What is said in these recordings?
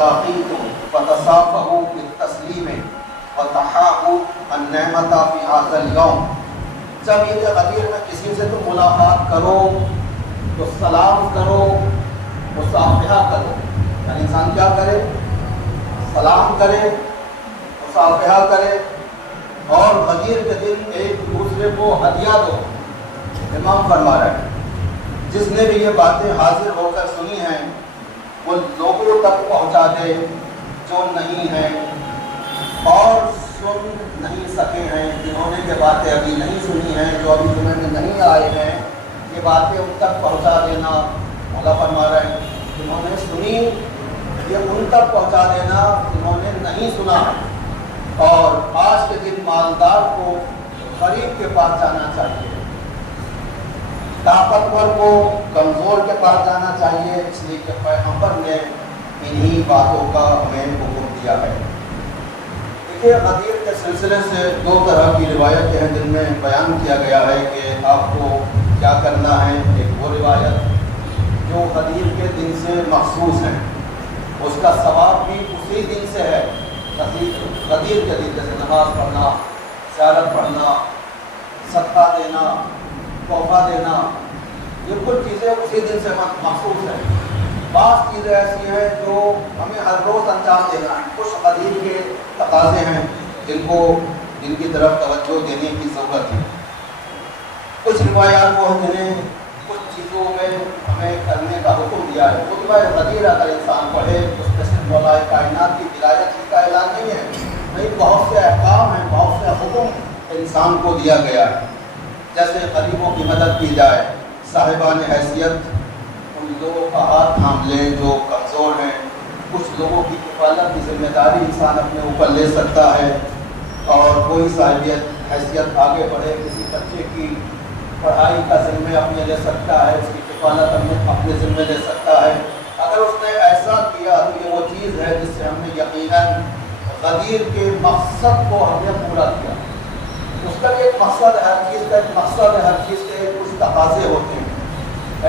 لاقيتم فتصافحوا بالتسليم وتحاحوا النعمة في هذا اليوم. جب عید غدیر میں کسی سے تم ملاقات کرو تو سلام کرو، مصافحہ کرو. یعنی انسان کیا کرے؟ سلام کرے، مصافحہ کرے اور غدیر کے دن ایک دوسرے کو ہدیہ دو. امام فرما رہے ہیں جس نے بھی یہ باتیں حاضر ہو کر سنی ہیں وہ لوگوں تک پہنچا دے جو نہیں ہیں اور سن نہیں سکے ہیں. جنہوں نے یہ باتیں ابھی نہیں سنی ہیں، جو ابھی سننے میں نہیں آئے ہیں، یہ باتیں ان تک پہنچا دینا. مولا فرما رہے ہیں جنہوں نے سنی یہ ان تک پہنچا دینا جنہوں نے نہیں سنا. اور آج کے دن مالدار کو غریب کے پاس جانا چاہیے، طاقتور کو کمزور کے پاس جانا چاہیے، اس لیے کہ پیغمبر نے انہی باتوں کا ہمیں حکم دیا ہے. دیکھیے غدیر کے سلسلے سے دو طرح کی روایتیں ہیں جن میں بیان کیا گیا ہے کہ آپ کو کیا کرنا ہے. ایک وہ روایت جو غدیر کے دن سے مخصوص ہے، اس کا ثواب بھی اسی دن سے ہے. غدیر کے دن جیسے نماز پڑھنا، زیارت پڑھنا، صدقہ دینا، تحفہ دینا، یہ کچھ چیزیں اسی دن سے مخصوص ہیں. بعض چیزیں ایسی ہیں جو ہمیں ہر روز انجام دینا ہے. کچھ غدیر کے تقاضے ہیں جن کی طرف توجہ دینے کی ضرورت ہے. کچھ روایات وہ ہیں جنہیں کچھ چیزوں میں ہمیں کرنے کا حکم دیا ہے. خطبہ غدیر اگر انسان پڑھے اس میں صرف مولا کائنات کی ولایت ہی کا اعلان نہیں ہے، نہیں بہت سے احکام ہیں، بہت سے حکم انسان کو دیا گیا ہے. جیسے غریبوں کی مدد کی جائے، صاحبان حیثیت ان لوگوں کا ہاتھ تھام لیں جو کمزور ہیں. کچھ لوگوں کی کفالت کی ذمہ داری انسان اپنے اوپر لے سکتا ہے اور کوئی صاحبیت حیثیت آگے بڑھے، کسی بچے کی پڑھائی کا ذمہ اپنے لے سکتا ہے، اس کی کفالت اپنے ذمہ لے سکتا ہے. اگر اس نے ایسا کیا تو یہ وہ چیز ہے جس سے ہم نے یقیناً غدیر کے مقصد کو ہم نے پورا کیا. اس کا بھی ایک مقصد ہے، ہر چیز کا ایک مقصد ہے، ہر چیز کے کچھ تقاضے ہوتے ہیں.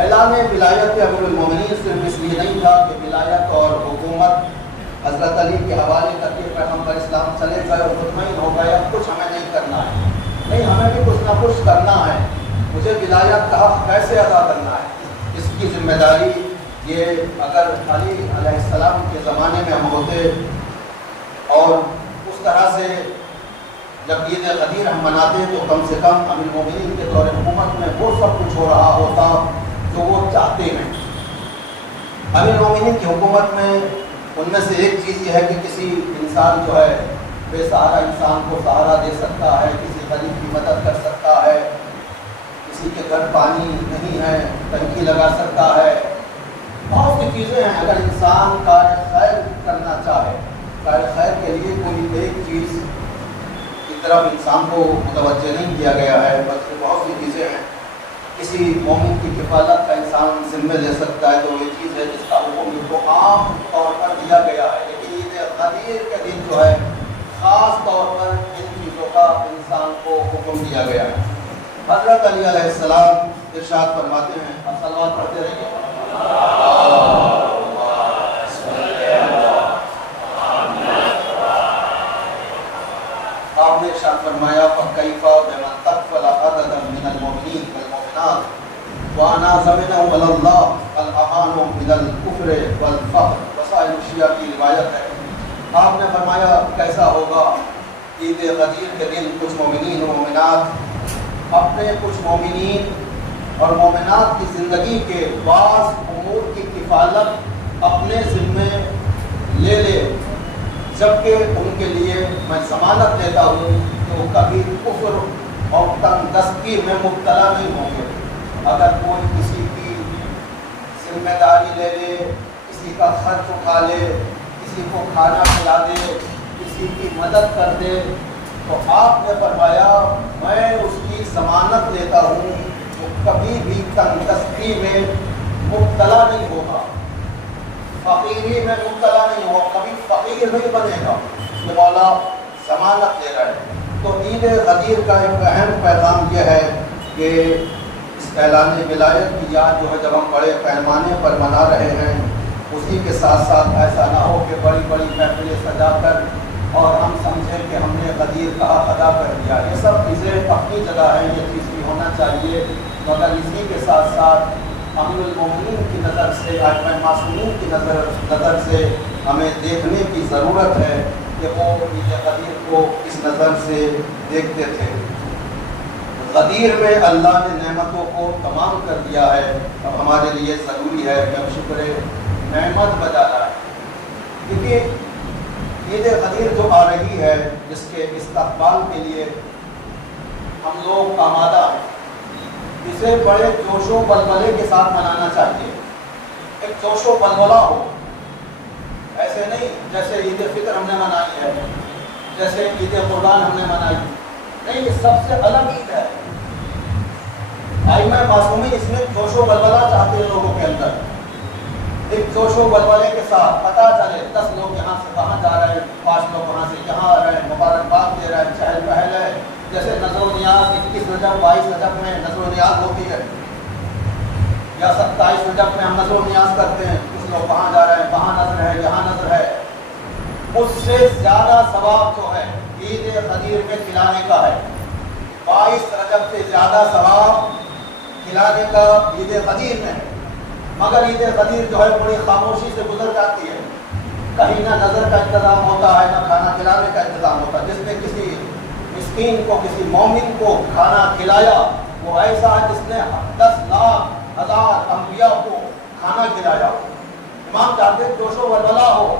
اعلان ولایت امیر المومنین صرف اس لیے نہیں تھا کہ ولایت اور حکومت حضرت علی کے حوالے کر کے پیغمبر اسلام چلے گئے اور مطمئن ہو گئے اب کچھ ہمیں نہیں کرنا ہے. نہیں، ہمیں بھی کچھ نہ کچھ کرنا ہے. مجھے ولایت کا حق کیسے ادا کرنا ہے، اس کی ذمہ داری یہ اگر علی علیہ السلام کے زمانے میں ہم ہوتے اور اس طرح سے جب عید غدیر ہم مناتے تو کم سے کم امیر المومنین کے دور حکومت میں وہ سب کچھ ہو رہا ہوتا جو وہ چاہتے ہیں. امیر المومنین کی حکومت میں ان میں سے ایک چیز یہ ہے کہ کسی انسان جو ہے بے سہارا انسان کو سہارا دے سکتا ہے، کسی غریب کی مدد کر سکتا ہے، کسی کے گھر پانی نہیں ہے ٹنکی لگا سکتا ہے. بہت سی چیزیں ہیں. اگر انسان کار خیر کرنا چاہے، کار خیر کے لیے کوئی ایک چیز کی طرف انسان کو متوجہ نہیں کیا گیا ہے، بلکہ بہت سی چیزیں ہیں. کسی مومن کی کفالت کا انسان ذمہ لے سکتا ہے تو یہ چیز ہے جس کا حکم ان کو عام طور پر دیا گیا ہے. لیکن عید غدیر کے دن جو ہے خاص طور پر ان چیزوں کا انسان کو حکم دیا گیا ہے. حضرت علی علیہ السلام ارشاد فرماتے ہیں، اب صلوات پڑھتے رہیے. آپ نے ارشاد فرمایا فَكَيْفَ بِمَنْ تَكْفَلَ عَدَدًا مِنَ الْمُؤْمِنِينَ وَالْمُؤْمِنَاتِ وَأَنَازَ مِنْهُمْ عَلَى اللَّهِ الْأَمَانُ مِنَ الْكُفْرِ وَالْفَقْرِ. وسائل الشیعہ کی روایت ہے. آپ نے فرمایا کیسا ہوگا عید غدیر کے دن کچھ مومنین و مومنات اپنے کچھ مومنین اور مومنات کی زندگی کے بعض امور کی کفالت اپنے ذمے لے لے، جبکہ ان کے لیے میں ضمانت دیتا ہوں کہ وہ کبھی کفر اور تنگ دستی میں مبتلا نہیں ہوں گے. اگر کوئی کسی کی ذمہ داری لے لے، کسی کا خرچ اٹھا لے، کسی کو کھانا کھلا دے، کسی کی مدد کر دے، تو آپ نے فرمایا میں اس کی ضمانت لیتا ہوں وہ کبھی بھی تنگ دستی میں مبتلا نہیں ہوگا، فقیری میں مبتلا نہیں ہوگا، کبھی فقیر نہیں بنے گا. یہ مولا ضمانت دے رہا ہے. تو عید غدیر کا ایک اہم پیغام یہ ہے کہ اس اعلان ولایت کی یاد جو ہے جب ہم بڑے پیمانے پر منا رہے ہیں، اسی کے ساتھ ساتھ ایسا نہ ہو کہ اپنی جگہ ہے، یہ چیز بھی ہونا چاہیے، مگر اسی کے ساتھ ساتھ امیر المومنین کی نظر سے، ائمہ معصومین کی نظر سے ہمیں دیکھنے کی ضرورت ہے کہ وہ عید غدیر کو اس نظر سے دیکھتے تھے۔ غدیر میں اللہ نے نعمتوں کو تمام کر دیا ہے، اب ہمارے لیے ضروری ہے کہ ہم شکر نعمت بجا لائیں، کیونکہ عید غدیر جو آ رہی ہے جس کے استقبال کے لیے ہم لوگ آمادہ ہیں، اسے بڑے جوش و بلبلے کے ساتھ منانا چاہیے۔ ایک جوش و بلبلہ ہو، ایسے نہیں جیسے عید فطر ہم نے منائی ہے، جیسے عید قربان ہم نے منائی، نہیں، یہ سب سے الگ عید ہے۔ ائمہ معصومین اس میں جوش و بلبلہ چاہتے ہیں لوگوں کے اندر، ایک جوش و بلبلے کے ساتھ پتہ چلے 10 لوگ یہاں سے وہاں جا رہے ہیں، 5 لوگ وہاں سے یہاں آ رہے ہیں، مبارکباد دے رہے ہیں، چہل پہل ہے، جیسے نظر و نیاز 21 رجب 22 رجب میں نظر و نیاز ہوتی ہے، یا 27 رجب میں ہم نظر و نیاز کرتے ہیں، کچھ لوگ وہاں جا رہے ہیں، وہاں نظر ہے، یہاں نظر ہے، اس سے زیادہ ثواب جو ہے عید غدیر میں کھلانے کا ہے۔ 22 رجب سے زیادہ ثواب کھلانے کا عید غدیر میں ہے، مگر عید غدیر جو ہے بڑی خاموشی سے گزر جاتی ہے، کہیں نہ نظر کا انتظام ہوتا ہے، نہ کھانا کھلانے کا انتظام ہوتا ہے۔ جس نے کسی مسکین کو، کسی مومن کو کھانا کھلایا، وہ ایسا ہے جس نے 10 لاکھ 1000 انبیاء کو کھانا کھلایا۔ امام چاہتے ہیں جوش و ولولہ ہو،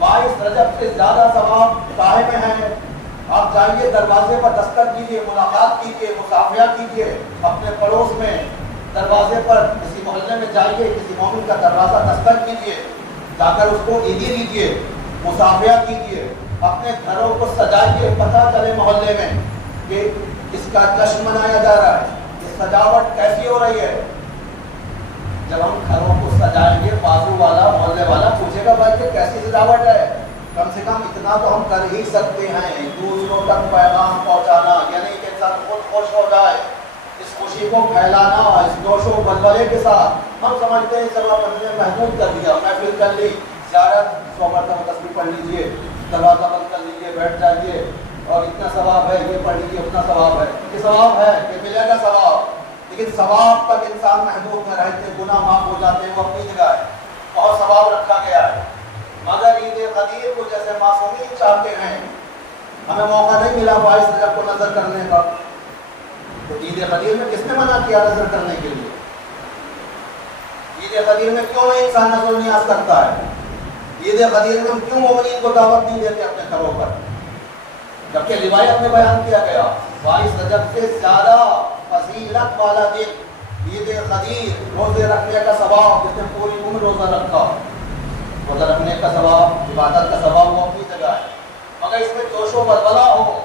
22 رجب سے زیادہ ثواب کاہے میں ہے۔ آپ جائیے دروازے پر دستک کیجیے، ملاقات کیجیے، مصافحہ کیجیے، اپنے پڑوس میں دروازے پر کسی محلے میں جائیے، کسی مومن کا دروازہ دستک کیجیے، جا کر اس کو عیدی دیجیے، مصافحہ کیجیے، اپنے گھروں کو سجائیے، پتہ چلے محلے میں کہ اس کا جشن منایا جا رہا ہے، یہ سجاوٹ کیسی ہو رہی ہے۔ جب ہم گھروں کو سجائیں گے، بازو والا محلے والا پوچھے گا بھائی کہ کیسی سجاوٹ ہے، کم سے کم اتنا تو ہم کر ہی سکتے ہیں، دوسروں تک پیغام پہنچانا، یعنی کہ انسان خود خوش ہو جائے، اس خوشی کو پھیلانا، اس جوش و بلبلے کے ساتھ۔ ہم سمجھتے ہیں چلو بندے نے محدود کر دیا، محفل کر لی، زیارت 100 مرتبہ تسبیح پڑھ لیجیے، دروازہ بند کر لیجیے، بیٹھ جائیے، اور اتنا ثواب ہے، یہ پڑھ لیجیے، اتنا ثواب ہے، یہ ثواب ہے کہ ملے گا ثواب، لیکن ثواب تک انسان محدود میں رہتے، گناہ معاف ہو جاتے ہیں، وہ اپنی جگہ ہے، بہت ثواب رکھا گیا ہے۔ مگر عید غدیر کو جیسے معصومین چاہتے ہیں، ہمیں موقع نہیں ملا 22 رجب کو نظر کرنے کا، تو عید غدیر میں کس نے منع کیا نظر کرنے کے لیے؟ عید غدیر میں کیوں نہیں انسان نظر و نیاز کرتا ہے؟ عید غدیر میں ہم کیوں مومنین کو دعوت نہیں دیتے اپنے گھروں پر؟ جبکہ روایت میں بیان کیا گیا 22 رجب سے زیادہ فضیلت والا دن عید غدیر، روزے رکھنے کا ثواب، جس نے پوری عمر روزہ رکھا، روزہ رکھنے کا ثواب، عبادت کا ثواب وہ اپنی جگہ ہے، مگر اس میں جوش و بلبلہ ہو،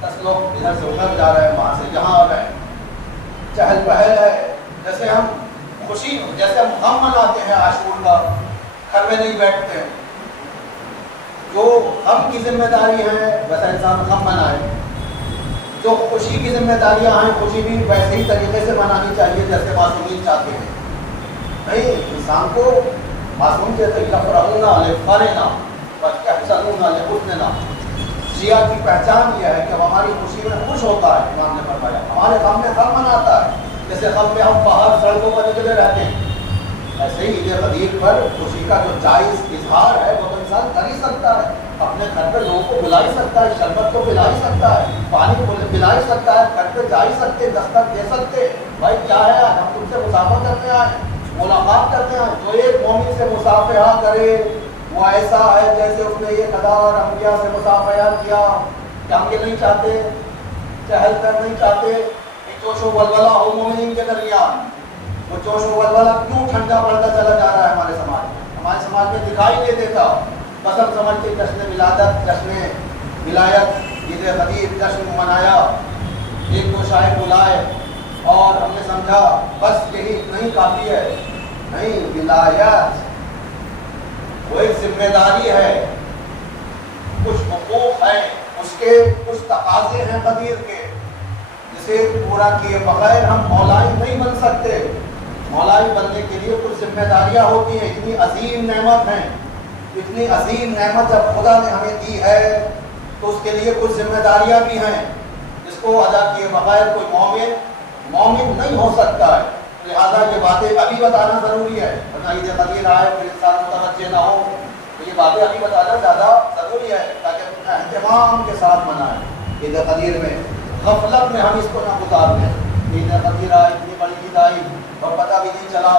10 لوگ ادھر سے ادھر جا رہے ہیں، وہاں سے یہاں آ رہے ہیں، چہل پہل ہے، جیسے ہم خوشی، جیسے ہم غم مناتے ہیں عاشور کا، گھر میں نہیں بیٹھتے ہیں، جو غم کی ذمہ داری ہے ویسا انسان غم منائے، جو خوشی کی ذمہ داریاں ہیں خوشی بھی ویسے ہی طریقے سے منانی چاہیے جیسے معصومین چاہتے ہیں۔ نہیں، انسان کو معصوم کہتے ہیں یفرحون لفرحنا ویحزنون لحزننا، شیعہ کی پہچان یہ ہے کہ وہ ہماری خوشی میں خوش ہوتا ہے، امام نے فرمایا، ہمارے غم میں غم مناتا ہے، جیسے غم میں ہم باہر سڑکوں پر نکلے رہتے ہیں، ایسے ہی عید غدیر پر خوشی کا جو جائز اظہار ہے وہ تو انسان کر ہی سکتا ہے، اپنے گھر پہ لوگوں کو بلا ہی سکتا ہے، شربت کو پلا ہی سکتا ہے، پانی کو پلا ہی سکتا ہے، گھر پہ جا ہی سکتے، دستک دے سکتے، بھائی کیا ہے ہم تم سے مسافہ کرنے آئے، ملاقات کرنے آئے۔ جو ایک مومن سے مصافحہ کرے وہ ایسا ہے جیسے اس نے 1000 انبیاء سے مصافحہ کیا۔ کہ ہم یہ نہیں چاہتے، چہل پہل نہیں چاہتے، ایک جوش و ولولہ ہو مومنین کے درمیان۔ وہ جوش و ولولہ کیوں ٹھنڈا پڑتا چلا جا رہا ہے ہمارے سماج میں؟ ہمارے سماج میں دکھائی نہیں دیتا، بس ہم سمجھ کے جشن ولادت، جشن ولایت، عید غدیر جشن منایا، 1-2 شاعر بلائے اور ہم نے سمجھا بس یہی نہیں کافی ہے۔ نہیں، ولایت وہ ایک ذمہ داری ہے، کچھ حقوق ہیں، اس کے کچھ تقاضے ہیں غدیر کے، جسے پورا کیے بغیر ہم مولائی نہیں بن سکتے۔ مولائی بننے کے لیے کچھ ذمہ داریاں ہوتی ہیں، اتنی عظیم نعمت ہیں، اتنی عظیم نعمت جب خدا نے ہمیں دی ہے تو اس کے لیے کچھ ذمہ داریاں بھی ہیں، اس کو ادا کیے بغیر کوئی مومن نہیں ہو سکتا ہے. لہٰذا یہ باتیں ابھی بتانا ضروری ہے، ورنہ عید قدیر آئے پھر انسان متوجہ نہ ہو، تو یہ باتیں ابھی بتانا زیادہ ضروری ہے تاکہ اہتمام کے ساتھ منائیں. عید قدیر میں غفلت میں ہم اس کو نہ گزار دیں. عید قدیر آئی، اتنی بڑی عید آئی اور پتہ بھی نہیں چلا.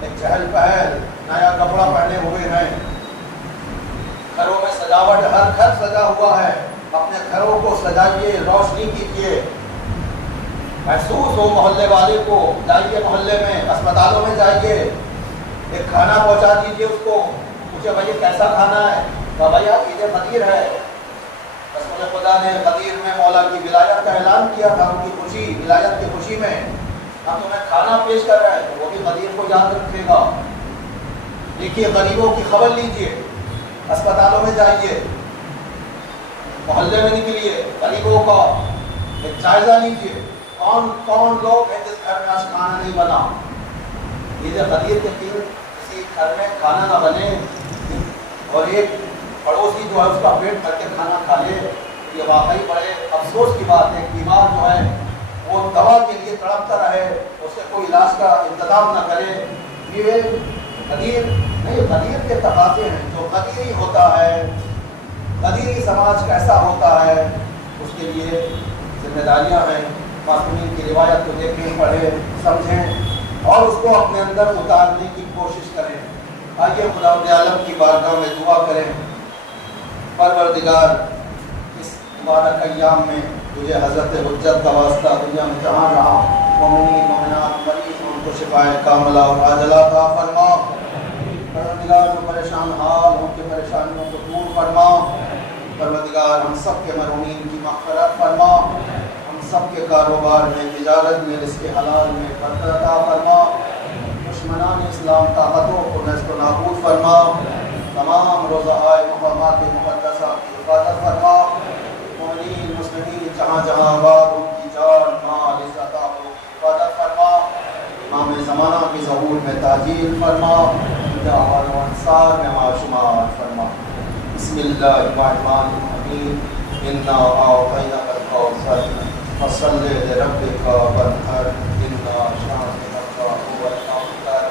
ایک چہل پہل، نیا کپڑا پہنے ہوئے ہیں، گھروں میں سجاوٹ، ہر گھر سجا ہوا ہے. اپنے گھروں کو سجائیے، روشنی کیجیے. محسوس ہو محلے والے کو، جائیے محلے میں، اسپتالوں میں جائیے، ایک کھانا پہنچا دیجیے اس کو، پوچھے بھائی کیسا کھانا ہے، کہا بھائی آج عید قدیر ہے. رسول خدا نے قدیر میں مولا کی ولایت کا اعلان کیا تھا، ان کی خوشی، ولایت کی خوشی میں ہم تمہیں کھانا پیش کر رہے ہیں، تو وہ بھی قدیر کو یاد رکھے گا. دیکھیے غریبوں کی خبر لیجیے، اسپتالوں میں جائیے، محلے میں نکلیے، غریبوں کا ایک جائزہ لیجیے. کون لوگ ہیں جس گھر میں آج کھانا نہیں بنا. عید قدیر کے دن کسی گھر میں کھانا نہ بنے اور ایک پڑوسی جو ہے اس کا پیٹ بھر کے کھانا کھا لے، یہ واقعی بڑے افسوس کی بات ہے. بیمار جو ہے وہ دوا کے لیے تڑپتا رہے، اس سے کوئی علاج کا انتظام نہ کرے. یہ قدیر نہیں، قدیر کے تقاضے ہیں. جو قدیری ہوتا ہے، قدیری سماج کیسا ہوتا ہے، اس کے لیے ذمہ داریاں ہیں. معصومین کی روایت کو دیکھیں، پڑھیں، سمجھیں اور اس کو اپنے اندر اتارنے کی کوشش کریں. آئیے خدا عالم کی بارگاہ میں دعا کریں. پروردگار، اس مبارک ایام میں تجھے حضرت حجت کا واسطہ دنیا میں جہاں رہا مومنین مومنات مریض ان کو شفائے کاملہ اور عاجلہ عطا فرما. پروردگار جو پریشان حال ان کی پریشانیوں کو دور فرما. پروردگار ہم سب کے مرحومین کی مغفرت فرما. سب کے کاروبار میں، تجارت میں، رزق حلال میں برکت عطا فرما. دشمنان اسلام طاقتوں کو نیست و نابود فرما. تمام روزہائے مقامات مقدسہ کی حفاظت فرما. مومنین مسلمین جہاں جہاں آباد ان کی جان مال عزت آبرو کی حفاظت فرما. امام زمانہ کی ظہور میں تعجیل فرما. جاہل و انصار میں معشومات فرما. بسم اللہ الرحمن الرحیم. انا اعطیناک الکوثر فصل لربک وانحر ان شانئک هو الابتر.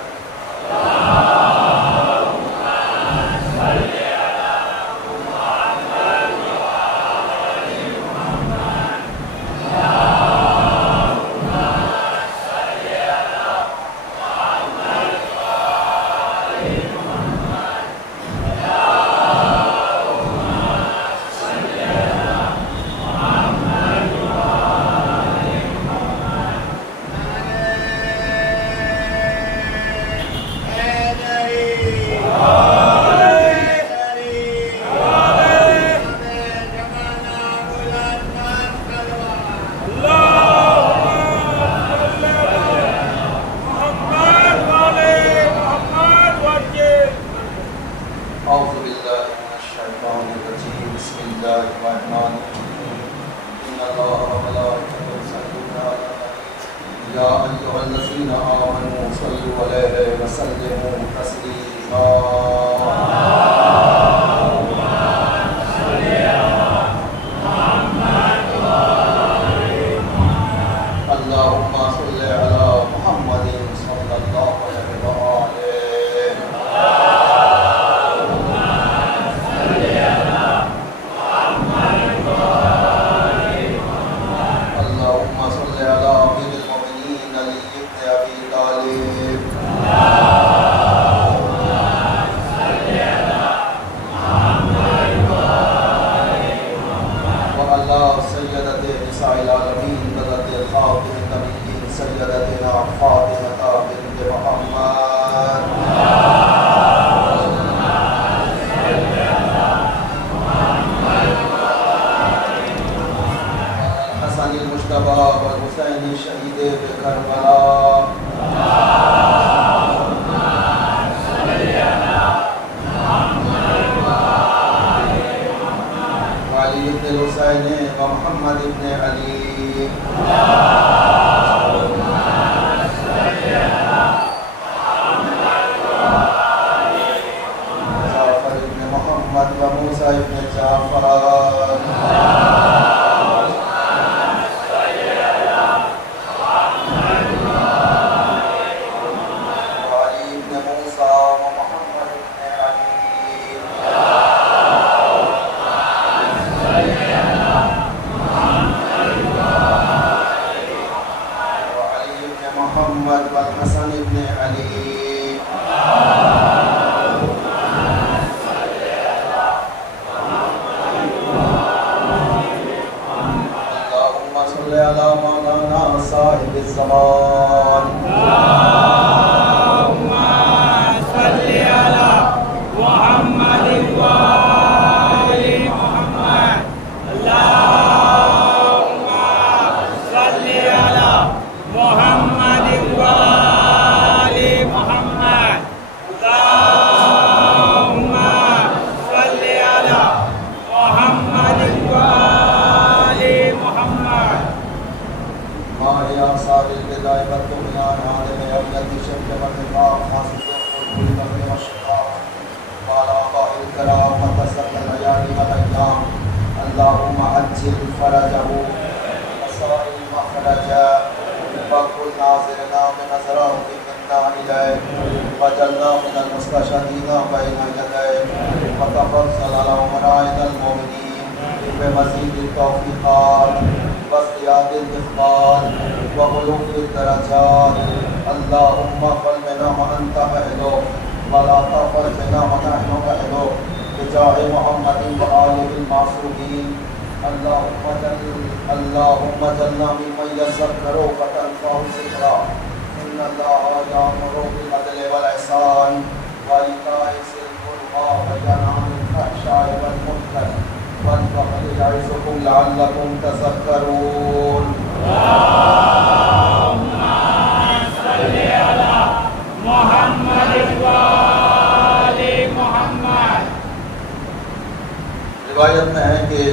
فرجه وسائل مخرجا وكل ناظرنا بنظرات منا إليك وجلنا من المستشهدين بين يديك وتفضل على أمرائنا المؤمنين بمزيد التوفيقات وازدياد الإقبال وبلوغ الدرجات. اللهم اغفر لنا وأنت أهله ولا تغفر لنا ونحن أهله بجاه محمد وآله المعصومين. اللهم اجعلنا ممن يذكر فتنفعه الذكرى. إن الله يأمر بالعدل والإحسان وإيتاء ذي القربى وينهى عن الفحشاء والمنكر والبغي يعظكم لعلكم تذكرون. اللهم صل على محمد وآل محمد. روایت میں ہے کہ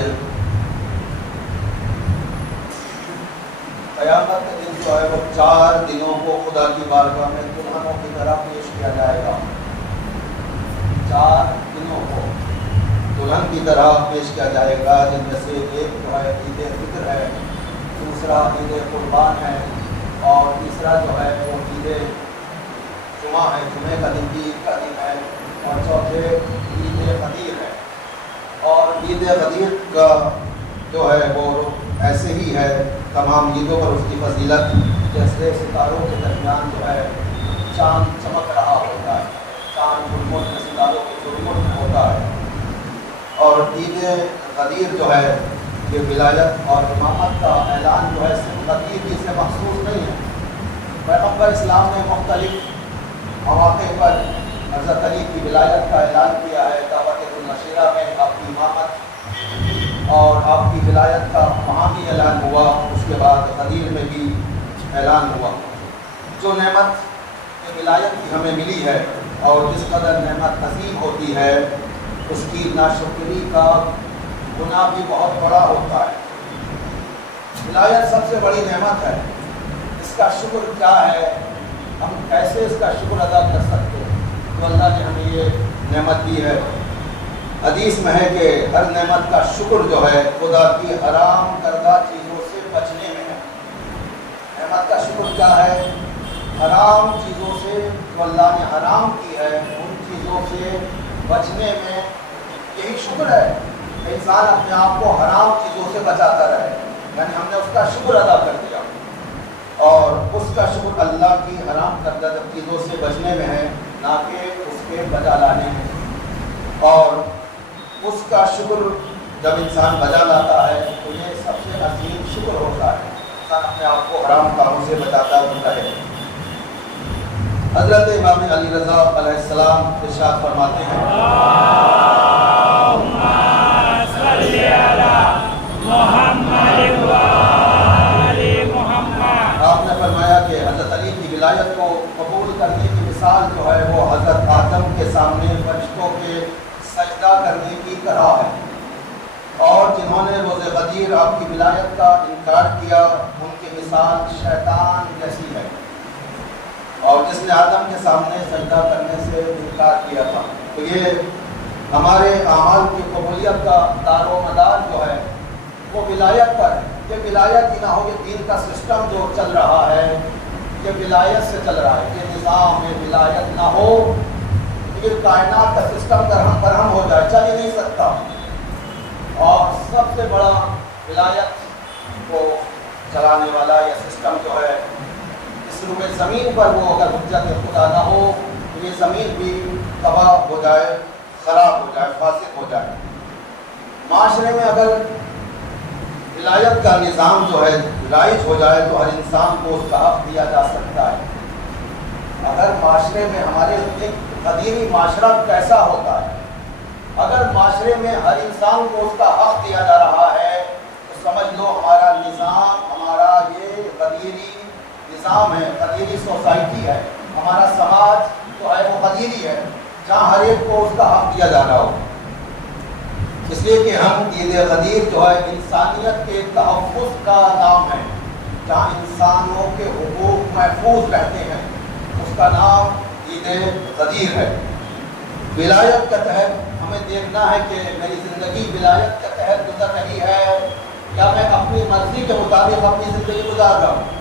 قیامت کے دن جو ہے وہ 4 دنوں کو خدا کی بارگاہ میں دلہنوں کی طرح پیش کیا جائے گا. 4 دنوں کو دلہن کی طرح پیش کیا جائے گا، جن میں سے ایک جو ہے عید فطر ہے، دوسرا عید قربان ہے، اور تیسرا جو ہے وہ عید جمعہ ہے، جمعے کا دن عید کا دن ہے، اور چوتھے عید غدیر ہے. اور عید غدیر کا جو ہے وہ ایسے ہی ہے تمام عیدوں پر اس کی فضیلت، جیسے ستاروں کے درمیان جو ہے چاند چمک رہا ہوتا ہے، چاند جھلمٹ میں ستاروں کے جھلمٹ میں ہوتا ہے. اور عید غدیر جو ہے یہ ولایت اور امامت کا اعلان جو ہے صرف غدیر ہی سے مخصوص نہیں ہے. پیغمبر اسلام نے مختلف مواقع پر حضرت علی کی ولایت کا اعلان کیا ہے. دعوت النشیرہ میں آپ کی امامت اور آپ کی ولایت کا وہاں بھی اعلان ہوا، اس کے بعد غدیر میں بھی اعلان ہوا. جو نعمت ولایت کی ہمیں ملی ہے اور جس قدر نعمت عظیم ہوتی ہے، اس کی ناشکری کا گناہ بھی بہت بڑا ہوتا ہے. ولایت سب سے بڑی نعمت ہے. اس کا شکر کیا ہے، ہم کیسے اس کا شکر ادا کر سکتے ہیں؟ تو اللہ نے ہمیں یہ نعمت دی ہے. حدیث میں ہے کہ ہر نعمت کا شکر جو ہے خدا کی حرام کردہ چیزوں سے بچنے میں ہے. نعمت کا شکر کیا ہے؟ حرام چیزوں سے جو اللہ نے حرام کی ہے ان چیزوں سے بچنے میں یہی شکر ہے کہ انسان اپنے آپ کو حرام چیزوں سے بچاتا رہے. یعنی ہم نے اس کا شکر ادا کر دیا، اور اس کا شکر اللہ کی حرام کردہ چیزوں سے بچنے میں ہے، نہ کہ اس کے بجا لانے میں. اور اس کا شکر جب انسان بجا لاتا ہے تو یہ سب سے عظیم شکر ہوتا ہے. انسان اپنے آپ کو حرام کاموں سے بچاتا رہے. حضرت امام علی رضا علیہ السلام ارشاد فرماتے ہیں، اللهم صل على محمد وآل محمد. آپ نے فرمایا کہ حضرت علی کی ولایت کو قبول کرنے کی مثال جو ہے وہ حضرت آدم کے سامنے فرشتوں کے سجدہ کرنے کی طرح ہے، اور جنہوں نے روز غدیر آپ کی ولایت کا انکار کیا ان کی مثال شیطان جیسی ہے. اور جس نے آدم کے سامنے سجدہ کرنے سے انکار کیا تھا. تو یہ ہمارے اعمال کی قبولیت کا دار و مدار جو ہے وہ ولایت پر ہے. یہ ولایت ہی نہ ہو، یہ دین کا سسٹم جو چل رہا ہے یہ ولایت سے چل رہا ہے. یہ نظام یہ ولایت نہ ہو یہ کائنات کا سسٹم برہم ہو جائے، چل ہی نہیں سکتا. اور سب سے بڑا ولایت کو چلانے والا یہ سسٹم جو ہے اس روئے زمین پر وہ اگر حجت خدا نہ ہو تو یہ زمین بھی تباہ ہو جائے، خراب ہو جائے، فاسد ہو جائے. معاشرے میں اگر ولایت کا نظام جو ہے رائج ہو جائے تو ہر انسان کو اس کا حق دیا جا سکتا ہے. اگر معاشرے میں ہمارے ایک قدیمی معاشرہ کیسا ہوتا ہے، اگر معاشرے میں ہر انسان کو اس کا حق دیا جا رہا ہے تو سمجھ لو ہمارا نظام، ہمارا یہ قدیری نظام ہے، قدیری سوسائٹی ہے، ہمارا سماج جو ہے وہ قدیری ہے، جہاں ہر ایک کو اس کا حق دیا جا رہا ہو. اس لیے کہ ہم عید غدیر جو ہے انسانیت کے تحفظ کا نام ہے، جہاں انسانوں کے حقوق محفوظ رہتے ہیں، اس کا نام عید غدیر ہے. ولایت کے تحت ہمیں دیکھنا ہے کہ میری زندگی ولایت کے تحت گزر رہی ہے یا میں اپنی مرضی کے مطابق اپنی زندگی گزار رہا ہوں؟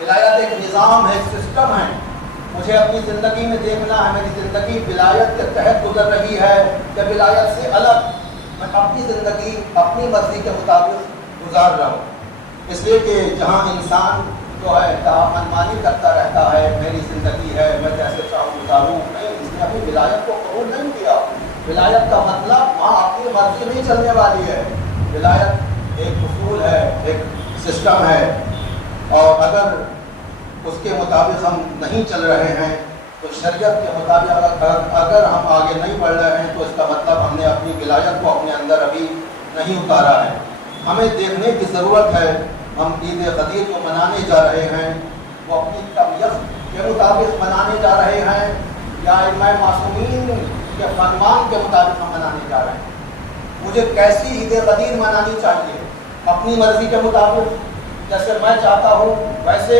ولایت ایک نظام ہے، ایک سسٹم ہے. مجھے اپنی زندگی میں دیکھنا ہے میری زندگی ولایت کے تحت گزر رہی ہے یا ولایت سے الگ میں اپنی زندگی اپنی مرضی کے مطابق گزار رہا ہوں. اس لیے کہ جہاں انسان جو ہے منمانی کرتا رہتا ہے، میری زندگی ہے میں جیسے چاہوں گزاروں، نہیں، اس نے اپنی ولایت کو قبول نہیں کیا. ولایت کا مطلب وہاں اپنی مرضی نہیں چلنے والی ہے. ولایت ایک اصول ہے، ایک سسٹم ہے، اور اگر اس کے مطابق ہم نہیں چل رہے ہیں تو شریعت کے مطابق اگر ہم آگے نہیں بڑھ رہے ہیں تو اس کا مطلب ہم نے اپنی ولایت کو اپنے اندر ابھی نہیں اتارا ہے. ہمیں دیکھنے کی ضرورت ہے. ہم عید غدیر کو منانے جا رہے ہیں، وہ اپنی طبیعت کے مطابق منانے جا رہے ہیں یا ائمہ معصومین کے فرمان کے مطابق ہم منانے جا رہے ہیں؟ مجھے کیسی عید غدیر منانی چاہیے؟ اپنی مرضی کے مطابق جیسے میں چاہتا ہوں ویسے،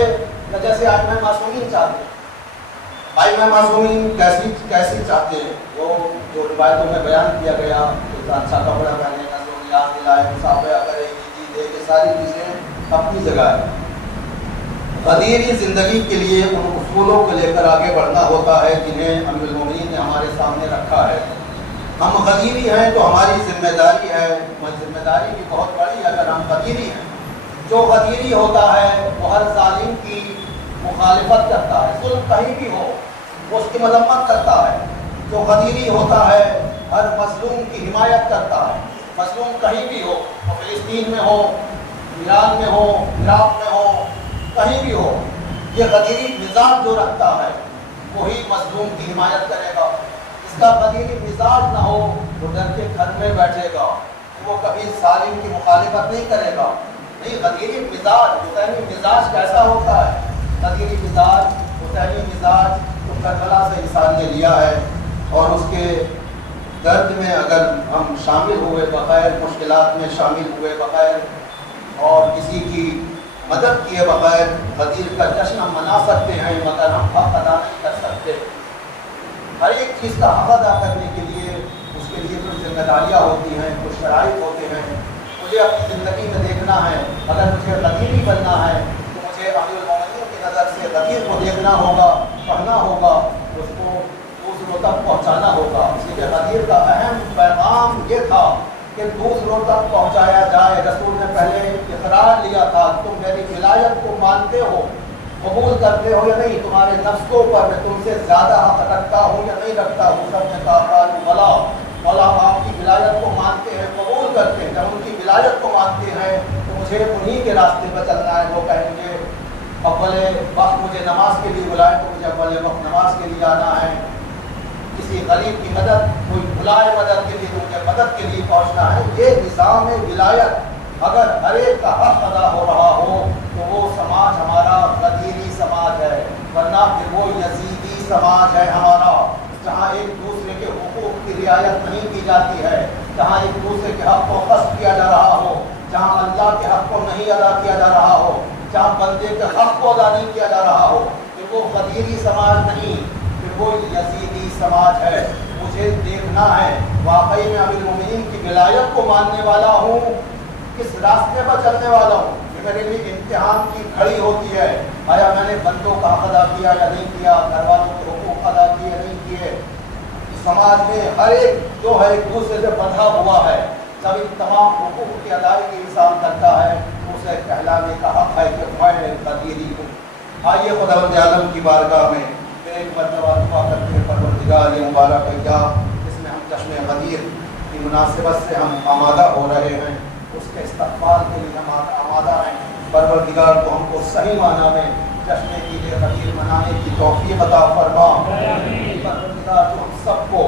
یا جیسے ائمہ معصومین چاہتے ہیں؟ ائمہ معصومین کیسی چاہتے ہیں؟ جو روایتوں میں بیان کیا گیا کہ اچھا کپڑا پہنے، نظر و نیاز دلائے، مصافحہ کرے، عید دے، یہ ساری چیزیں اپنی جگہ ہے. غدیری زندگی کے لیے ان اصولوں کو لے کر آگے بڑھنا ہوتا ہے جنہیں امیر المومنین نے ہمارے سامنے رکھا ہے. ہم غدیری ہیں تو ہماری ذمہ داری ہے، ذمہ داری بھی بہت بڑی ہے اگر ہم غدیری ہیں. جو غدیری ہوتا ہے وہ ہر ظالم کی مخالفت کرتا ہے، ظلم کہیں بھی ہو وہ اس کی مذمت کرتا ہے. جو غدیری ہوتا ہے ہر مظلوم کی حمایت کرتا ہے، مظلوم کہیں بھی ہو، وہ فلسطین میں ہو، ایران میں ہو، عراق میں ہو، کہیں بھی ہو. یہ غدیری مزاج جو رکھتا ہے وہی مظلوم کی حمایت کرے گا. اس کا غدیری مزاج نہ ہو وہ ڈر کے گھر میں بیٹھے گا، وہ کبھی ظالم کی مخالفت نہیں کرے گا. نہیں، غدیری مزاج، حسینی مزاج کیسا ہوتا ہے؟ غدیری مزاج، حسینی مزاج تو کربلا سے انسان نے لیا ہے، اور اس کے درد میں اگر ہم شامل ہوئے بغیر، مشکلات میں شامل ہوئے بغیر اور کسی کی مدد کیے بغیر غدیر کا جشن ہم منا سکتے ہیں، مگر ہم حق ادا نہیں کر سکتے. ہر ایک چیز کا حق ادا کرنے کے لیے اس کے لیے کچھ ذمہ داریاں ہوتی ہیں، کچھ شرائط ہوتے ہیں. مجھے اپنی زندگی میں دیکھنا ہے، اگر مجھے غدیری بننا ہے تو مجھے امیر المومنین کی نظر سے غدیر کو دیکھنا ہوگا، پڑھنا ہوگا، اس کو دوسروں تک پہنچانا ہوگا. اسی لیے غدیر کا اہم پیغام یہ تھا کہ دوسروں تک پہنچایا جائے. رسول نے پہلے اقرار لیا تھا، تم میری ولایت کو مانتے ہو، قبول کرتے ہو یا نہیں؟ تمہارے نفس کو پر میں تم سے زیادہ حق رکھتا ہوں یا نہیں رکھتا ہوں؟ سب نے کہا بلا. مولا آپ کی ولایت کو مانتے ہیں، قبول کرتے ہیں. جب ان کی ولایت کو مانتے ہیں تو مجھے انہی کے راستے پر چلنا ہے. وہ کہیں گے اول وقت مجھے نماز کے لیے بلائے تو مجھے اول وقت نماز کے لیے آنا ہے. کسی غریب کی مدد، کوئی بلائے مدد کے لیے تو مجھے مدد کے لیے پہنچنا ہے. یہ نظام ولایت اگر ہر ایک کا حق ادا ہو رہا ہو تو وہ سماج ہمارا غدیری سماج ہے، ورنہ پھر وہ یزیدی سماج ہے ہمارا، جہاں ایک دوسرے کے حقوق کی رعایت نہیں کی جاتی ہے، جہاں ایک دوسرے کے حق کو غصب کیا جا رہا ہو، جہاں اللہ کے حق کو نہیں ادا کیا جا رہا ہو، جہاں بندے کے حق کو ادا نہیں کیا جا رہا ہو. پھر وہ غدیری سماج نہیں، پھر وہ یزیدی سماج ہے. مجھے دیکھنا ہے واقعی میں امیر المومنین کی ولایت کو ماننے والا ہوں، کس راستے پر چلنے والا ہوں. یہ میرے لیے امتحان کی گھڑی ہوتی ہے. آیا میں نے بندوں کا حق ادا کیا یا نہیں کیا؟ گھر والوں کے حقوق ادا کیے یا نہیں کیے؟ سماج میں ہر ایک جو ہے ایک دوسرے سے بندھا ہوا ہے. جب ان تمام حقوق کی ادائیگی انسان کرتا ہے تو اسے کہلانے کا حق ہے کہ میں غدیری ہوں. آئیے خداوند عالم کی بارگاہ میں پھر ایک مرتبہ دعا کرتے ہیں. پروردگار یہ مبارک ایام جس میں ہم جشن غدیر کی مناسبت سے ہم آمادہ ہو رہے ہیں، اس کے استقبال کے لیے ہم آمادہ ہیں. پروردگار کو ہم کو صحیح معنی میں جشن عید غدیر منانے کی توفیق عطا فرما. پروردگار تو ہم سب کو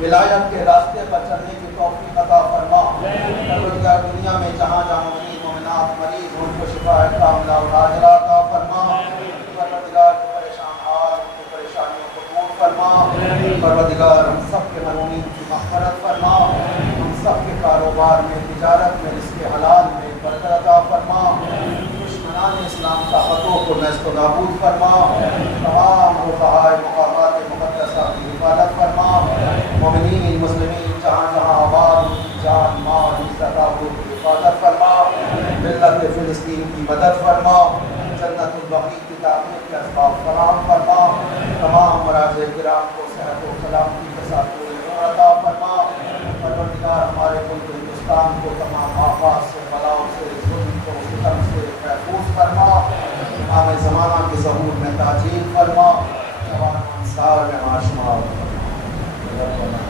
ولایت کے راستے پر چلنے کی توفیق عطا فرما. پروردگار دنیا میں جہاں جہاں مریض مومنات مریض ان کو شفا کاملہ اور عاجلہ عطا فرما. پروردگار کو پریشان حال ان کی پریشانیوں کو دور فرما. پروردگار ہم سب کے مرحومین کی مغفرت فرما. ہم سب کے کاروبار میں، تجارت میں، رزق حلال میں برکت عطا فرما. دشمنان اسلام کا خطوں کو نیست و نابود فرما. تمام رفعائے مقامات مقدسہ کی حفاظت فرما. مومنین مسلمین جہاں جہاں آباد ان کی جان مال عزت آبرو کی حفاظت فرما. فراہم فرما، تمام مراض کرام کو صحت و سلامتی کے ساتھ پوری عمر عطا فرما۔ پروردگار ہمارے ملک ہندوستان کو تمام آفات سے، بلاؤں سے، ظلم کو، ستم سے محفوظ فرما۔ آنے زمانہ کے ظہور میں تاجیل فرما، جوان انصار میں معاشمار فرما۔